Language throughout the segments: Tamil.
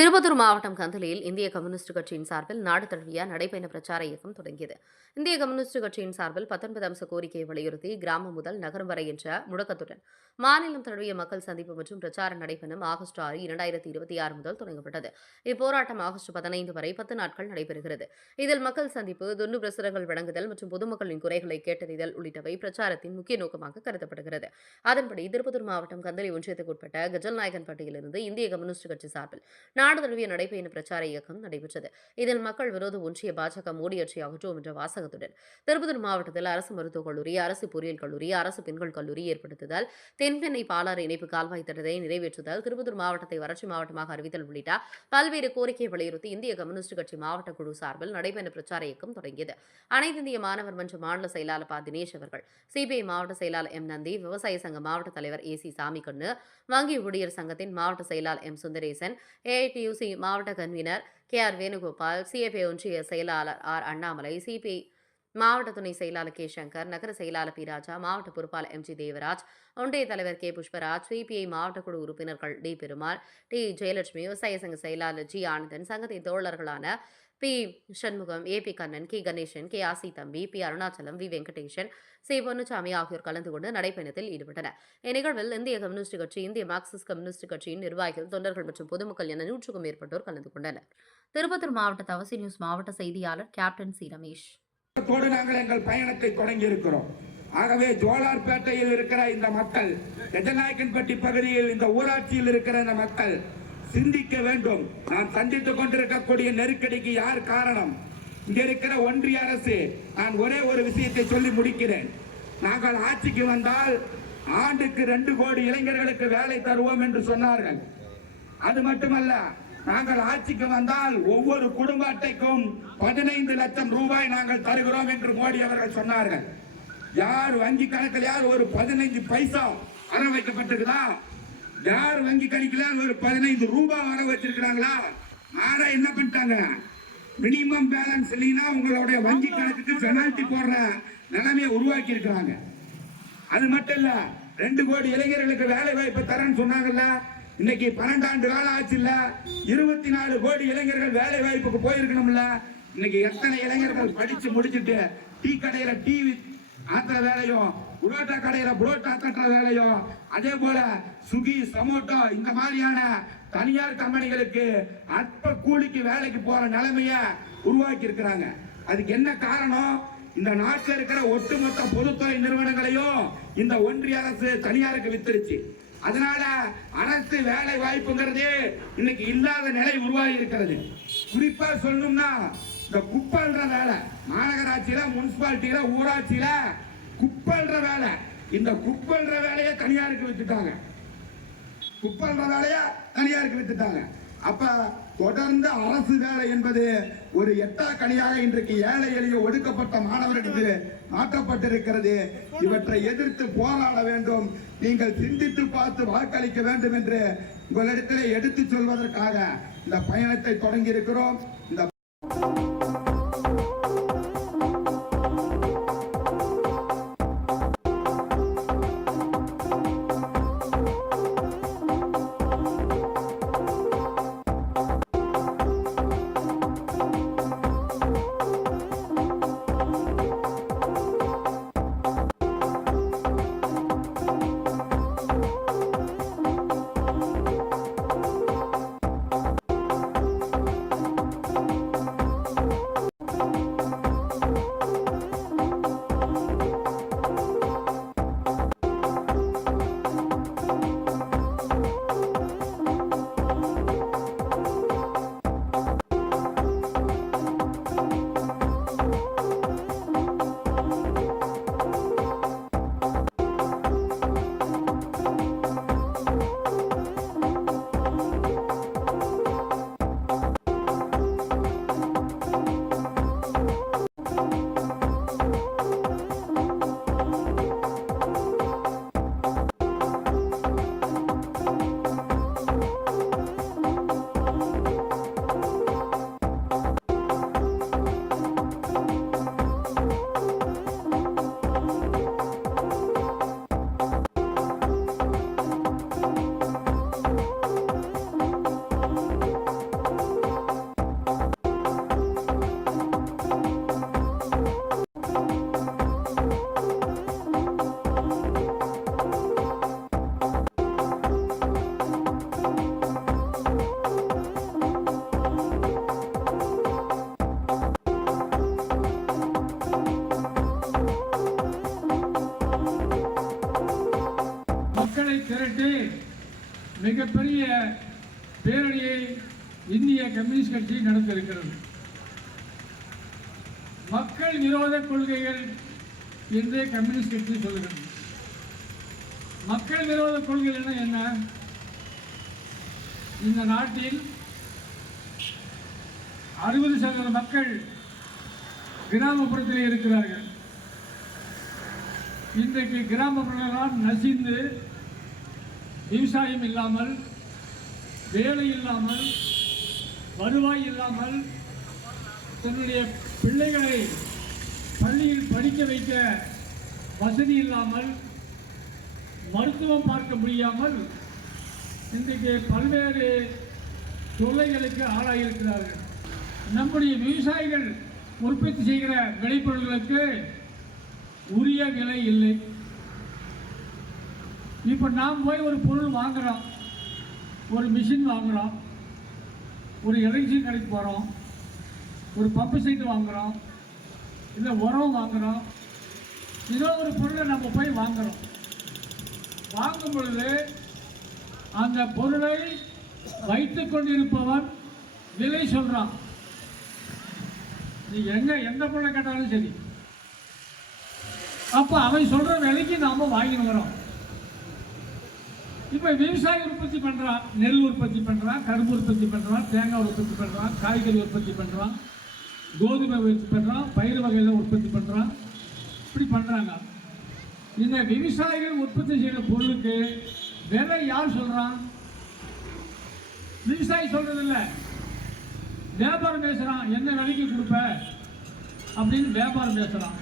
திருப்பத்தூர் மாவட்டம் கந்தலியில் இந்திய கம்யூனிஸ்ட் கட்சியின் சார்பில் நாடு தழுவிய நடைபயண பிரச்சார இயக்கம் தொடங்கியது. இந்திய கம்யூனிஸ்ட் கட்சியின் சார்பில் 19 அம்ச கோரிக்கையை வலியுறுத்தி கிராமம் முதல் நகரம் வரை என்ற முழக்கத்துடன் மாநிலம் தழுவிய மக்கள் சந்திப்பு மற்றும் பிரச்சார நடைபயணம் ஆகஸ்ட் 6, 2026 முதல் தொடங்கப்பட்டது. இப்போராட்டம் ஆகஸ்ட் 15 வரை 10 நாட்கள் நடைபெறுகிறது. இதில் மக்கள் சந்திப்பு, துண்டு பிரசுரங்கள் வழங்குதல் மற்றும் பொதுமக்களின் குறைகளை கேட்டறிதல் உள்ளிட்டவை பிரச்சாரத்தின் முக்கிய நோக்கமாக கருதப்படுகிறது. அதன்படி திருப்பத்தூர் மாவட்டம் கந்தலி ஒன்றியத்துக்குட்பட்ட கஜல்நாயக்கன்பட்டியிலிருந்து இந்திய கம்யூனிஸ்ட் கட்சி சார்பில் நாடு தழுவிய நடைபயண பிரச்சார இயக்கம் நடைபெற்றது. இதில் மக்கள் விரோத ஒன்றிய பாஜக மோடியாட்சி அகற்றுவோம் என்ற வாசகத்துடன் திருப்பத்தூர் மாவட்டத்தில் அரசு மருத்துவக் கல்லூரி, அரசு பொறியியல் கல்லூரி, அரசு பெண்கள் கல்லூரி ஏற்படுத்துதல், தென்பெண்ணை பாலாறு இணைப்பு கால்வாய் திட்டத்தை நிறைவேற்றுதல், திருப்பத்தூர் மாவட்டத்தை வறட்சி மாவட்டமாக அறிவித்தல் உள்ளிட்ட பல்வேறு கோரிக்கையை வலியுறுத்தி இந்திய கம்யூனிஸ்ட் கட்சி மாவட்ட குழு சார்பில் நடைபயண பிரச்சார இயக்கம் தொடங்கியது. அனைத்து இந்திய மாணவர் மன்ற மாநில செயலாளர் ப. தினேஷ் அவர்கள், சிபிஐ மாவட்ட செயலாளர் எம். நந்தி, விவசாய சங்க மாவட்ட தலைவர் ஏ. சி. சாமிக்கண்ணு, வங்கி ஊழியர் சங்கத்தின் மாவட்ட செயலாளர் எம். சுந்தரேசன், ஏஐடியுசி மாவட்ட convener K. R. Venugopal, CFI ஒன்றிய செயலாளர் ஆர். அண்ணாமலை, சிபிஐ மாவட்ட துணை செயலாளர் கே. சங்கர், நகர செயலாளர் பி. ராஜா, மாவட்ட பொறுப்பாளர் எம். ஜி. தேவராஜ், ஒன்றிய தலைவர் கே. புஷ்பராஜ், சிபிஐ மாவட்ட குழு உறுப்பினர்கள் டி. பெருமாள், டி. ஜெயலட்சுமி, விவசாய சங்க செயலாளர் ஜி. ஆனந்தன், சங்கத்தின் தோழர்களான P. Shanmugam, A. P. Kannan, K. Ganesan, K. Asi Thambi, P. Arunachalam, V. Venkatesan, C. Ponnusamy ஆகியோர் கலந்து கொண்டு நடைபயணத்தில் ஈடுபட்டனர். இந்நிகழ்வில் இந்திய கம்யூனிஸ்ட் கட்சி, இந்திய மார்க்சிஸ்ட் கம்யூனிஸ்ட் கட்சியின் நிர்வாகிகள், தொண்டர்கள் மற்றும் பொதுமக்கள் என 100க்கும் மேற்பட்டோர் கலந்து கொண்டனர். திருப்பத்தூர் மாவட்ட தவசி நியூஸ் மாவட்ட செய்தியாளர் கேப்டன் சி. ரமேஷ். நாங்கள் எங்கள் பயணத்தை தொடங்கி இருக்கிறோம். ஆகவே ஜோலார்பேட்டையில் இருக்கிற இந்த மக்கள், கஜநாயக்கன்பட்டி பகுதியில் இந்த ஊராட்சியில் இருக்கிற இந்த மக்கள் சிந்திக்க வேண்டும். நாம் சந்தித்துக் கொண்டிருக்கக்கூடிய நெருக்கடிக்கு யார் காரணம்? இங்க இருக்கிற ஒன்றிய அரசு. நான் ஒரே ஒரு விஷயத்தை சொல்லி முடிக்கிறேன். நாங்கள் ஆட்சிக்கு வந்தால் ஆண்டுக்கு 2 கோடி இளைஞர்களுக்கு வேலை தருவோம் என்று சொன்னார்கள். அது மட்டுமல்ல, நாங்கள் ஆட்சிக்கு வந்தால் ஒவ்வொரு குடும்ப அட்டைக்கும் 15 லட்சம் ரூபாய் நாங்கள் தருகிறோம் என்று மோடி அவர்கள் சொன்னார்கள். யார் வங்கி கணக்கில் யார் ஒரு 15 பைசா வர வைக்கப்பட்டிருக்குதா? யார் வங்கி கணக்கில் ஒரு 15 ரூபாய் வர வச்சிருக்கிறாங்களா? ஆனா என்ன பண்ணிட்டாங்க? மினிமம் பேலன்ஸ் இல்லைன்னா உங்களுடைய வங்கி கணக்குக்கு பெனால்டி போடுற நிலைமையை உருவாக்கி இருக்கிறாங்க. அது மட்டும் இல்ல, 2 கோடி இளைஞர்களுக்கு வேலை வாய்ப்பு தரேன்னு சொன்னாங்கல்ல. இன்னைக்கு 12 ஆண்டு கால ஆச்சு இல்ல, 24 கோடி இளைஞர்கள் வேலை வாய்ப்புக்கு போயிருக்கணும்ல. இன்னைக்கு எத்தனை இளைஞர்கள் படிச்சு முடிச்சுட்டு டீ கடையில டீ ஆத்துற வேலையும், புரோட்டா கடையில புரோட்டா கட்டுற வேலையும், அதே போல சுகி, சமோட்டோ இந்த மாதிரியான தனியார் கம்பெனிகளுக்கு அற்ப கூலிக்கு வேலைக்கு போற நிலைமைய உருவாக்கி இருக்கிறாங்க. அதுக்கு என்ன காரணம்? இந்த நாட்டில் இருக்கிற ஒட்டுமொத்த பொதுத்துறை நிறுவனங்களையும் இந்த ஒன்றிய அரசு தனியாருக்கு வித்துருச்சு. அதனால அரசு வேலை வாய்ப்புங்கிறது இன்னைக்கு இல்லாத நிலை உருவாகி இருக்கிறது. குறிப்பா சொல்லணும்னா, இந்த குப்பல்ற வேலை, மாநகராட்சியில, முனிசிபாலிட்டியில, ஊராட்சியில குப்பல்ற வேலை, இந்த குப்பல்ற வேலையை தனியாருக்கு வித்துட்டாங்க. குப்பல்ற வேலையை தனியாருக்கு வித்துட்டாங்க. அப்ப தொடர்ந்து அரசு வேலை என்பது ஒரு எட்டாக்கனியாக இன்றைக்கு ஏழை எளிய ஒடுக்கப்பட்ட மாணவர்களுக்கு மாற்றப்பட்டிருக்கிறது. இவற்றை எதிர்த்து போராட வேண்டும். நீங்கள் சிந்தித்து பார்த்து வாக்களிக்க வேண்டும் என்று உங்களிடத்திலே எடுத்து சொல்வதற்காக இந்த பயணத்தை தொடங்கி இருக்கிறோம். இந்த மிகப்பெரிய பேரணியை இந்திய கம்யூனிஸ்ட் கட்சி நடத்திருக்கிறது. மக்கள் விரோத கொள்கைகள் என்றே கம்யூனிஸ்ட் கட்சி சொல்லுகிறது. மக்கள் விரோத கொள்கைகள் என்ன? இந்த நாட்டில் 60% மக்கள் கிராமப்புறத்தில் இருக்கிறார்கள். இன்றைக்கு கிராமப்புறங்களெல்லாம் நசிந்து விவசாயம் இல்லாமல், வேலை இல்லாமல், வருவாய் இல்லாமல், தன்னுடைய பிள்ளைகளை பள்ளியில் படிக்க வைக்க வசதி இல்லாமல், மருத்துவம் பார்க்க முடியாமல் இன்றைக்கு பல்வேறு தொல்லைகளுக்கு ஆளாகியிருக்கிறார்கள். நம்முடைய விவசாயிகள் உற்பத்தி செய்கிற விளைபொருட்களுக்கு உரிய விலை இல்லை. இப்போ நாம் போய் ஒரு பொருள் வாங்குகிறோம், ஒரு மிஷின் வாங்குகிறோம், ஒரு எலக்ட்ரிசிட்டி கடைக்கு போகிறோம், ஒரு பம்பு செட்டு வாங்குகிறோம், இல்லை உரம் வாங்குகிறோம், ஏதோ ஒரு பொருளை நம்ம போய் வாங்குகிறோம். வாங்கும் பொழுது அந்த பொருளை வைத்து கொண்டிருப்பவன் விலை சொல்கிறான். நீ எந்த பொருளை கேட்டாலும் சரி, அப்போ அவன் சொல்கிற விலைக்கு நாம் வாங்கின்னு வரோம். இப்போ விவசாயி உற்பத்தி பண்ணுறான், நெல் உற்பத்தி பண்ணுறான், கரும்பு உற்பத்தி பண்ணுறான், தேங்காய் உற்பத்தி பண்ணுறான், காய்கறி உற்பத்தி பண்ணுறான், கோதுமை உற்பத்தி பண்ணுறான், பயிர் வகையில் உற்பத்தி பண்ணுறான். இப்படி பண்ணுறாங்க. இந்த விவசாயிகள் உற்பத்தி செய்கிற பொருளுக்கு விலை யார் சொல்கிறான்? விவசாயி சொல்கிறது இல்லை, வியாபாரம் பேசுகிறான். என்ன விலைக்கு கொடுப்ப அப்படின்னு வியாபாரம் பேசுகிறான்.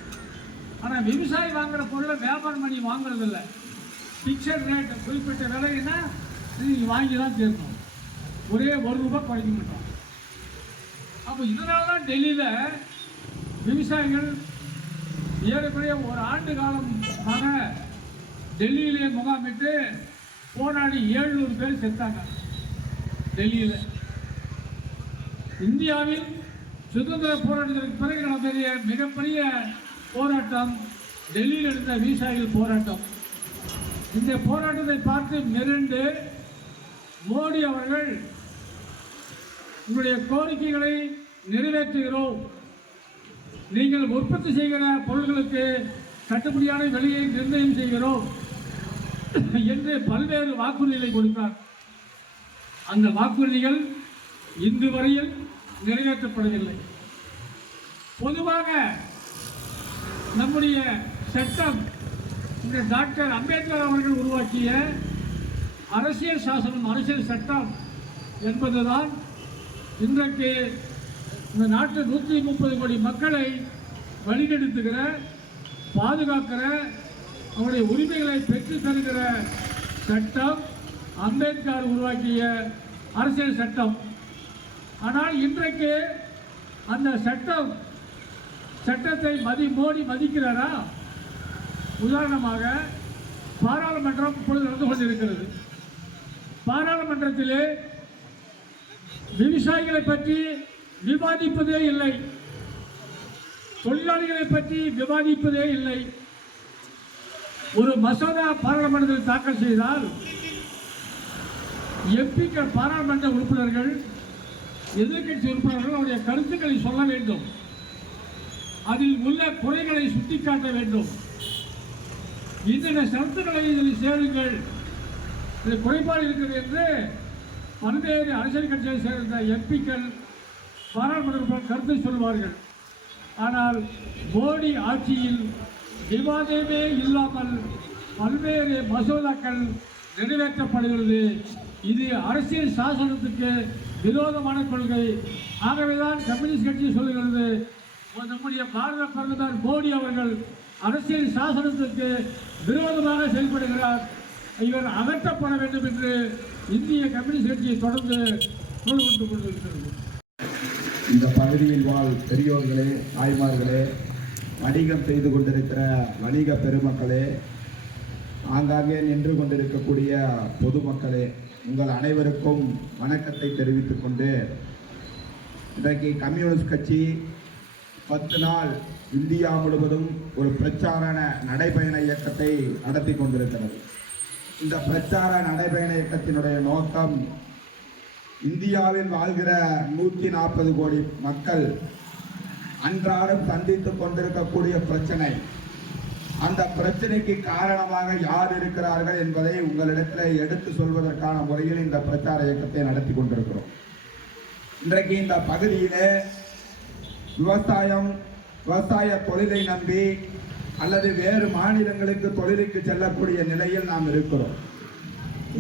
ஆனால் விவசாயி வாங்குகிற பொருளை வியாபாரம் பண்ணி வாங்குறது இல்லை. ஃபிக்ஸட் ரேட், குறிப்பிட்ட விலைன்னா நீங்கள் வாங்கி தான் தீரணும். ஒரே ₹1 குறைக்க மாட்டோம். அப்போ இதனால தான் டெல்லியில் விவசாயிகள் ஏறக்குறைய ஒரு ஆண்டு காலமாக டெல்லியிலே முகாமிட்டு போராடி 700 பேர் செத்தாங்க. டெல்லியில் இந்தியாவில் சுதந்திர போராட்டத்திற்கு பிறகு நடந்த மிகப்பெரிய போராட்டம் டெல்லியில் நடந்த விவசாயிகள் போராட்டம். இந்த போராட்டத்தை பார்த்து மிரண்டு மோடி அவர்கள் உங்களுடைய கோரிக்கைகளை நிறைவேற்றுகிறோம், நீங்கள் உற்பத்தி செய்கிற பொருட்களுக்கு கட்டுப்படியான விலையை நிர்ணயம் செய்கிறோம் என்று பல்வேறு வாக்குறுதிகளை கொடுத்தார். அந்த வாக்குறுதிகள் இன்று வரையில் நிறைவேற்றப்படவில்லை. பொதுவாக நம்முடைய சட்டம், இந்த டாக்டர் அம்பேத்கர் அவர்கள் உருவாக்கிய அரசியல் சாசனம், அரசியல் சட்டம் என்பதுதான் இன்றைக்கு இந்த நாட்டு 130 கோடி மக்களை வழிநடத்துகிற, பாதுகாக்கிற, அவருடைய உரிமைகளை பெற்று தருகிற சட்டம் அம்பேத்கர் உருவாக்கிய அரசியல் சட்டம். ஆனால் இன்றைக்கு அந்த சட்டத்தை மோடி மதிக்கிறாரா? உதாரணமாக பாராளுமன்றம் இப்பொழுது நடந்து கொண்டிருக்கிறது. பாராளுமன்றத்திலே விவசாயிகளை பற்றி விவாதிப்பதே இல்லை, தொழிலாளிகளை பற்றி விவாதிப்பதே இல்லை. ஒரு மசோதா பாராளுமன்றத்தில் தாக்கல் செய்தால் எம்பிக்கள், பாராளுமன்ற உறுப்பினர்கள், எதிர்கட்சி உறுப்பினர்கள் அவருடைய கருத்துக்களை சொல்ல வேண்டும், அதில் உள்ள குறைகளை சுட்டிக்காட்ட வேண்டும். இந்த சரத்துக்களை இதில் சேருங்கள், இது குறைபாடு இருக்கிறது என்று பல்வேறு அரசியல் கட்சியை சேர்ந்த எம்பிக்கள், பாராளுமன்ற கருத்தை சொல்வார்கள். ஆனால் மோடி ஆட்சியில் விவாதமே இல்லாமல் பல்வேறு மசோதாக்கள் நிறைவேற்றப்படுகிறது. இது அரசியல் சாசனத்துக்கு விரோதமான கொள்கை. ஆகவேதான் கம்யூனிஸ்ட் கட்சி சொல்கிறது, நம்முடைய பாரத பிரதமர் மோடி அவர்கள் அரசியல் சாசனத்துக்கு விரோதமாக செயல்படுகிறார், இவர் அகற்றப்பட வேண்டும் என்று இந்திய கம்யூனிஸ்ட் கட்சி தொடர்ந்து குரல் கொடுத்துக் கொண்டிருக்கிறது. இந்த பகுதியில் வாழ் பெரியோர்களே, தாய்மார்களே, வணிகம் செய்து கொண்டிருக்கிற வணிக பெருமக்களே, ஆங்காங்கே நின்று கொண்டிருக்கக்கூடிய பொதுமக்களே, உங்கள் அனைவருக்கும் வணக்கத்தை தெரிவித்துக் கொண்டு, இன்றைக்கு கம்யூனிஸ்ட் கட்சி 10 நாள் இந்தியா முழுவதும் ஒரு பிரச்சார நடைபயண இயக்கத்தை நடத்தி கொண்டிருக்கிறது. இந்த பிரச்சார நடைபயண இயக்கத்தினுடைய நோக்கம் இந்தியாவில் வாழ்கிற 140 கோடி மக்கள் அன்றாடம் சந்தித்துக் கொண்டிருக்கக்கூடிய பிரச்சனை, அந்த பிரச்சனைக்கு காரணமாக யார் இருக்கிறார்கள் என்பதை உங்களிடத்தில் எடுத்து சொல்வதற்கான முறையில் இந்த பிரச்சார இயக்கத்தை நடத்தி கொண்டிருக்கிறோம். இன்றைக்கு இந்த பகுதியிலே விவசாய தொழிலை நம்பி அல்லது வேறு மாநிலங்களுக்கு தொழிலுக்கு செல்லக்கூடிய நிலையில் நாம் இருக்கிறோம்.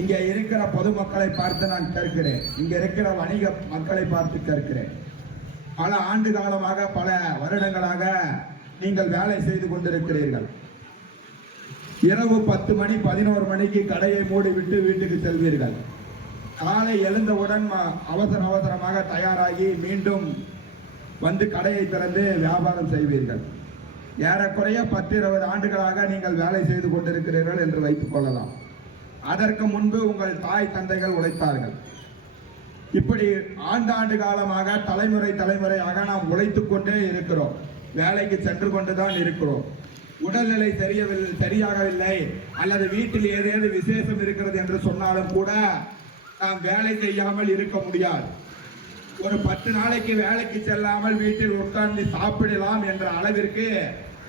இங்கே இருக்கிற பொதுமக்களை பார்த்து நான் கேட்கிறேன், இங்கே இருக்கிற வணிக மக்களை பார்த்து கேட்கிறேன். பல ஆண்டு காலமாக, பல வருடங்களாக நீங்கள் வேலை செய்து கொண்டிருக்கிறீர்கள். இரவு 10 மணி 11 மணிக்கு கடையை மூடிவிட்டு வீட்டுக்கு செல்வீர்கள். காலை எழுந்தவுடன் அவசரமாக தயாராகி மீண்டும் வந்து கடையை திறந்து வியாபாரம் செய்வீர்கள். ஏறக்குறைய 10-20 ஆண்டுகளாக நீங்கள் வேலை செய்து கொண்டிருக்கிறீர்கள் என்று வைத்துக் கொள்ளலாம். அதற்கு முன்பு உங்கள் தாய் தந்தைகள் உழைத்தார்கள். இப்படி ஆண்டாண்டு காலமாக தலைமுறையாக நாம் உழைத்துக் கொண்டே இருக்கிறோம். வேலைக்கு சென்று கொண்டுதான் இருக்கிறோம். உடல்நிலை சரியாகவில்லை அல்லது வீட்டில் ஏதேனும் விசேஷம் இருக்கிறது என்று சொன்னாலும் கூட நாம் வேலை செய்யாமல் இருக்க முடியாது. ஒரு 10 நாளைக்கு வேலைக்கு செல்லாமல் வீட்டில் உட்கார்ந்து சாப்பிடலாம் என்ற அளவிற்கு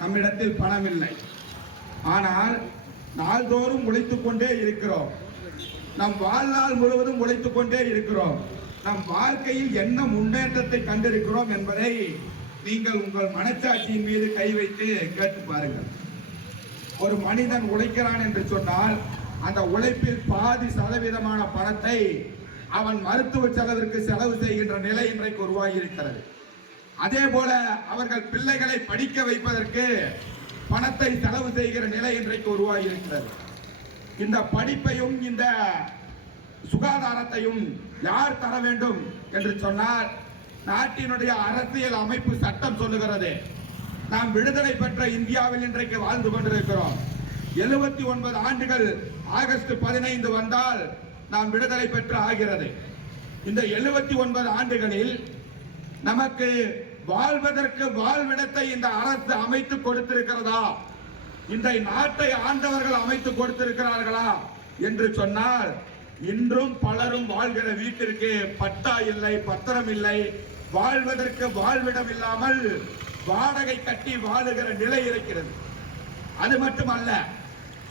நம்மிடத்தில் பணம் இல்லை. ஆனால் நாள்தோறும் உழைத்துக் கொண்டே இருக்கிறோம். நம் வாழ்நாள் முழுவதும் உழைத்துக் கொண்டே இருக்கிறோம். நம் வாழ்க்கையில் என்ன முன்னேற்றத்தை கண்டிருக்கிறோம் என்பதை நீங்கள் உங்கள் மனச்சாட்சியின் மீது கை வைத்து கேட்டு பாருங்கள். ஒரு மனிதன் உழைக்கிறான் என்று சொன்னால் அந்த உழைப்பில் பாதி சதவீதமான பணத்தை அவன் மருத்துவ செலவிற்கு செலவு செய்கின்ற நிலை இன்றைக்கு உருவாகி இருக்கிறது. அதே போல அவர்கள் பிள்ளைகளை படிக்க வைப்பதற்கு பணத்தை செலவு செய்கிற நிலை இன்றைக்கு உருவாகி இருக்கிறது. இந்த படிப்பையும் இந்த சுகாதாரத்தையும் யார் தர வேண்டும் என்று சொன்னால் நாட்டினுடைய அரசியல் அமைப்பு சட்டம் சொல்லுகிறது. நாம் விடுதலை பெற்ற இந்தியாவில் இன்றைக்கு வாழ்ந்து கொண்டிருக்கிறோம். 79 ஆண்டுகள் ஆகஸ்ட் 15 வந்தால் நாம் விடுதலை பெற்று ஆகிறது. இந்த 79 ஆண்டுகளில் நமக்கு வாழ்வதற்கு வாழ்விடத்தை இந்த அரசு அமைத்து கொடுத்திருக்கிறதா, இந்த நாட்டை ஆண்டவர்கள் அமைத்து கொடுத்திருக்கிறார்களா என்று சொன்னால் இன்றும் பலரும் வாழ்கிற வீட்டிற்கு பட்டா இல்லை, பத்திரம் இல்லை, வாழ்வதற்கு வாழ்விடம் இல்லாமல் வாடகை கட்டி வாழுகிற நிலை இருக்கிறது. அது மட்டுமல்ல,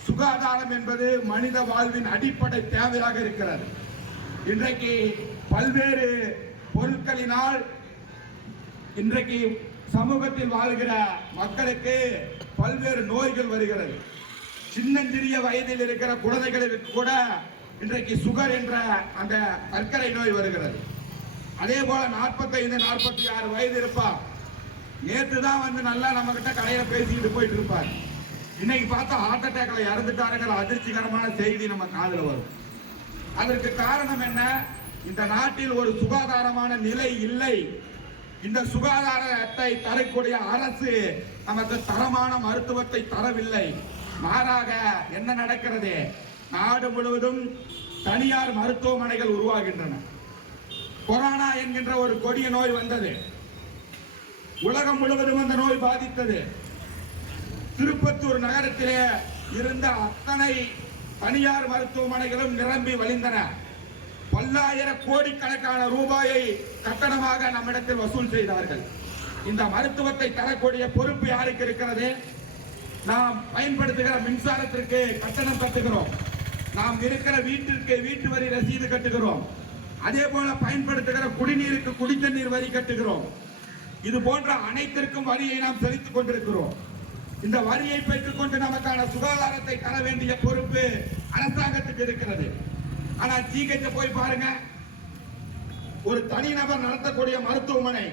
சுகாதாரம் என்பது மனித வாழ்வின் அடிப்படை தேவையாக இருக்கிறது. இன்றைக்கு பல்வேறு பொருட்களினால் இன்றைக்கு சமூகத்தில் வாழ்கிற மக்களுக்கு பல்வேறு நோய்கள் வருகிறது. சின்னஞ்சிறிய வயதில் இருக்கிற குழந்தைகளுக்கு கூட இன்றைக்கு சுகர் என்ற அந்த சர்க்கரை நோய் வருகிறது. அதே போல 45-46 வயது இருப்பார். நேற்று தான் வந்து நல்லா நம்ம கிட்ட கடையில பேசிட்டு போயிட்டு இருப்பார். இன்னைக்கு பார்த்தா ஹார்ட் அட்டாக்ல இறந்துட்டாருங்கிற அதிர்ச்சிகரமான செய்தி நம்ம காதுல வரும். அதற்கு காரணம் என்ன? இந்த நாட்டில் ஒரு சுகாதாரமான நிலை இல்லை. இந்த சுகாதாரத்தை தரக்கூடிய அரசு நமக்கு தரமான மருத்துவத்தை தரவில்லை. மாறாக என்ன நடக்கிறது? நாடு முழுவதும் தனியார் மருத்துவமனைகள் உருவாகின்றன. கொரோனா என்கின்ற ஒரு கொடிய நோய் வந்தது. உலகம் முழுவதும் அந்த நோய் பாதித்தது. திருப்பத்தூர் நகரத்திலே இருந்த அத்தனை தனியார் மருத்துவமனைகளும் நிரம்பி வழிந்தன. பல்லாயிரம் கோடிக்கணக்கான ரூபாயை கட்டணமாக நம்மிடத்தில் வசூல் செய்தார்கள். இந்த மருத்துவத்தை தரக்கூடிய பொறுப்பு யாருக்கு இருக்கிறது? நாம் பயன்படுத்துகிற மின்சாரத்திற்கு கட்டணம் கட்டுகிறோம். நாம் இருக்கிற வீட்டிற்கு வீட்டு வரி ரசீது கட்டுகிறோம். அதே போல பயன்படுத்துகிற குடிநீருக்கு குடித்தண்ணீர் வரி கட்டுகிறோம். இது போன்ற அனைத்திற்கும் வரியை நாம் செலுத்திக் கொண்டிருக்கிறோம். இந்த வரியை பெற்றுக் கொண்டு நமக்கான சுகாதாரத்தை தர வேண்டிய பொறுப்பு அரசாங்கத்துக்கு இருக்கிறது. ஆனா ஜிஹெச் போய் பாருங்க, ஒரு தனிநபர் நடத்தக்கூடிய மருத்துவமனை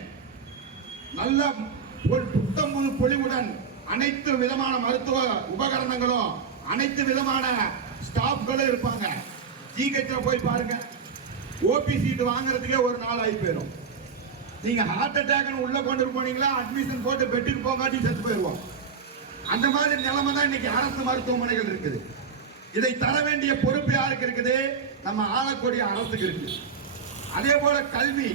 நல்ல புத்தம் புது பொலிவுடன் அனைத்து விதமான மருத்துவ உபகரணங்களும் அனைத்து விதமான ஸ்டாஃப்களும் இருப்பாங்க. ஜிஹெச் போய் பாருங்க, ஓபி சீட் வாங்குறதுக்கே ஒரு நாள் ஆகி போயிடும். நீங்க ஹார்ட் அட்டாக் உள்ள கொண்டு போனீங்களா, அட்மிஷன் போட்டு பெட்டுக்கு போகாட்டி செத்து போயிடுவோம். அந்த மாதிரி நிலைமை தான் இன்னைக்கு அரசு மருத்துவமனைகள் இருக்குது. இதை தர வேண்டிய பொறுப்பு யாருக்கு இருக்குது? நம்ம ஆளக்கூடிய அரசுக்கு இருக்கு. அதே போல கல்வி,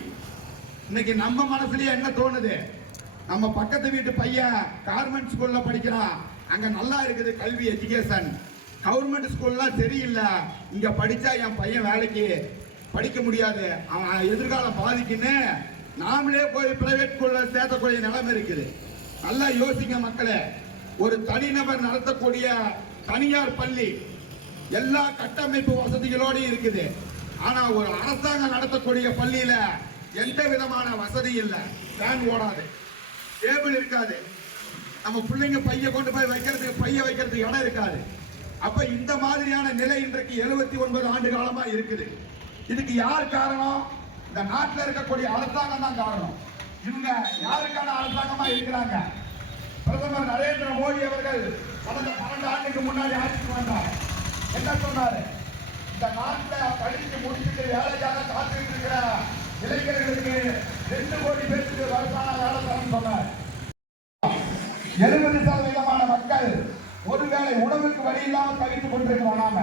இன்னைக்கு நம்ம மனசுலயே என்ன தோணுது? நம்ம பக்கத்து வீட்டு பையன் கார்மெண்ட் ஸ்கூல்ல படிக்கிறான், அங்க நல்லா இருக்குது கல்வி, எஜுகேஷன். கவர்மெண்ட் ஸ்கூல்லாம் சரியில்லை, இங்க படிச்சா என் பையன் வேலைக்கு படிக்க முடியாது, அவன் எதிர்காலம் பாதிக்குன்னு நாமளே போய் பிரைவேட் ஸ்கூல்ல சேர்த்தக்கூடிய நிலைமை இருக்குது. நல்லா யோசிங்க மக்களே. ஒரு தனிநபர் நடத்தக்கூடிய தனியார் பள்ளி எல்லா கட்டமைப்பு வசதிகளோடு இருக்குது. ஆனா ஒரு அரசாங்கம் நடத்தக்கூடிய பள்ளியில எந்த விதமான வசதி இல்லை. ஃபேன் ஓடாது, டேபிள் இருக்காது, நம்ம பிள்ளைங்க பைய கொண்டு போய் வைக்கிறதுக்கு இடம் இருக்காது. அப்ப இந்த மாதிரியான நிலை இன்றைக்கு 79 ஆண்டு காலமா இருக்குது. இதுக்கு யார் காரணம்? இந்த நாட்டில் இருக்கக்கூடிய அரசாங்கம் தான் காரணம். இவங்க யாருக்கான அரசாங்கமா இருக்கிறாங்க? பிரதமர் நரேந்திர மோடி அவர்கள் கடந்த 12 ஆண்டுக்கு முன்னாடி ஆட்சிக்கு வந்தார். என்ன சொன்னாரு? இந்த நாட்டில் படித்து முடிச்சுட்டு வேலைக்காக காத்துக்கிட்டு இருக்கிற இளைஞர்களுக்கு 2 கோடி பேருக்கு வருஷமான வேலை தரணும் சொன்னார். 70% மக்கள் ஒருவேளை உணவுக்கு வழி இல்லாமல் தவித்துக் கொண்டிருக்கிறோம். நாம